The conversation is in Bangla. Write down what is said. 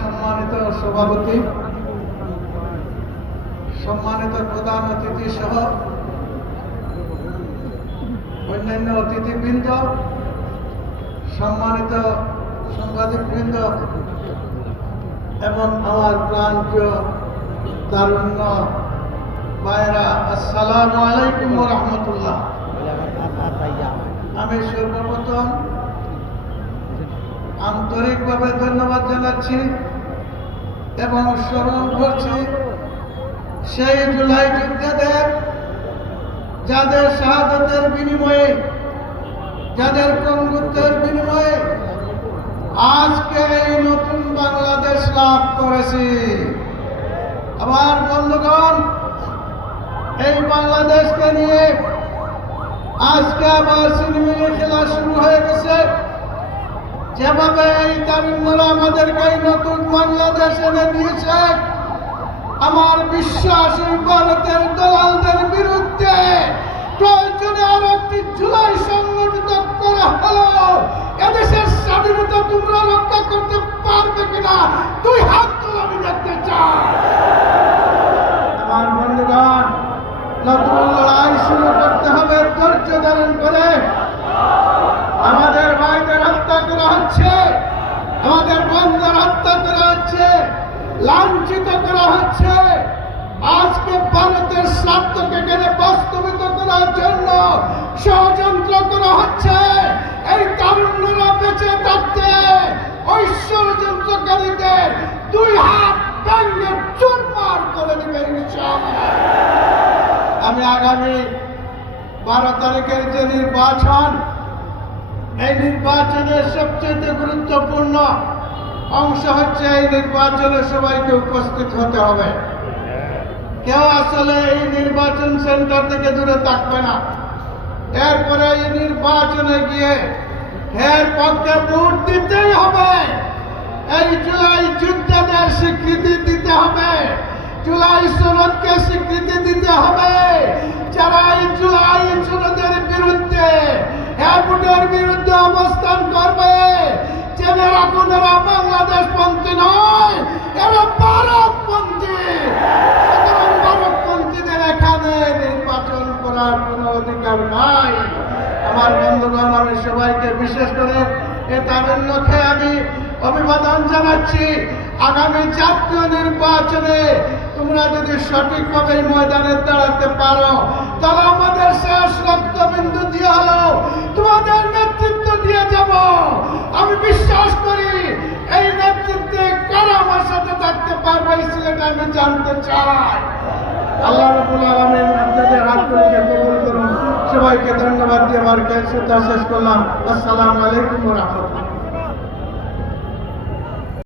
সম্মানিত সভাপতি, সম্মানিত প্রধান অতিথি সহ অন্যান্য অতিথিবৃন্দ, সম্মানিত সাংবাদিকবৃন্দ এবং আমার প্রাণপ্রিয় তারুণ্য ভাইরা, আসসালামু আলাইকুম ওয়া রাহমাতুল্লাহ। আমি সর্বপ্রথম আন্তরিকভাবে ধন্যবাদ জানাচ্ছি এবং স্মরণ করছি সেই জুলাই যোদ্ধাদের, যাদের শাহাদাতের বিনিময়ে, যাদের পঙ্গুত্বের বিনিময়ে আজকে এই নতুন বাংলাদেশ লাভ করেছি। আমার বন্ধুগণ, এই বাংলাদেশকে নিয়ে আজকে আবার সিনেমিনি খেলা শুরু হয়ে গেছে। যেভাবে এই তারুণ্যরা আমাদেরকে এই নতুন বাংলাদেশ এনে দিয়েছে, আমার বিশ্বাস এই ভারতের দলালদের বিরুদ্ধে প্রয়োজনে আর একটি জুলাই সংগঠিত করা হলো। এদেশের স্বাধীনতা তোমরা রক্ষা করতে পারবে কিনা দুই হাত তুলে আমি দেখতে চাই। আমার বন্ধুগণ, নতুন লড়াই শুরু করতে হবে ধৈর্য ধারণ করে। আমাদের ভাইদের হত্যা করা হচ্ছে, আমাদের বোনদের হত্যা করা হচ্ছে, লাঞ্ছিত করা হচ্ছে। আজকে ভারতের স্বার্থকে এখানে বাস্তবিত করার জন্য ষড়যন্ত্র করা হচ্ছে। এই তারুণ্যরা বেঁচে থাকতে ওই ষড়যন্ত্রকারীদের দুই হাত ভেঙে চুরমার করে দিবে ইনশাআল্লাহ। আমি আগামী 12 তারিখের যে নির্বাচন, এই নির্বাচনের সবচেয়ে গুরুত্বপূর্ণ অংশ হচ্ছে এই নির্বাচনে সবাইকে উপস্থিত হতে হবে। কেউ আসলে এই নির্বাচন সেন্টার থেকে দূরে থাকবে না। এরপরে এই নির্বাচনে গিয়ে এর পক্ষে ভোট দিতেই হবে। এই জুলাই যুদ্ধদের স্বীকৃতি দিতে হবে, জুলাই সনদকে স্বীকৃতি দিতে হবে। যারা এই জুলাই সনদের বিরুদ্ধে, ভোটের বিরুদ্ধে অবস্থান করবে, জেনে রাখুন এরা বাংলাদেশ পন্থী নয়, এরা ভারতপন্থী। সুতরাং ভারতপন্থীদের এখানে নির্বাচন করার কোনো অধিকার নাই। আমার বন্ধুগণ, আমি সবাইকে বিশেষ করে এ তারুণ্যকে আমি অভিবাদন জানাচ্ছি। আগামী জাতীয় নির্বাচনে তোমরা যদি সঠিকভাবে ময়দানে দাঁড়াতে পারো, তাহলে আমাদের শেষ রক্তবিন্দু দিয়ে হলো তোমাদের নেতৃত্ব দিয়ে যাব। আমি বিশ্বাস করি এই নেতৃত্বে কারা আমার সাথে থাকতে পারবে, সেটা আমি জানতে চাই। আল্লাহ রাব্বুল আলামিন আপনাদের হাতগুলোকে কবুল করুন। সবাইকে ধন্যবাদ দিয়ে আমার কাছে শেষ করলাম। আসসালামু আলাইকুম ওয়া রাহমাতুল্লাহ।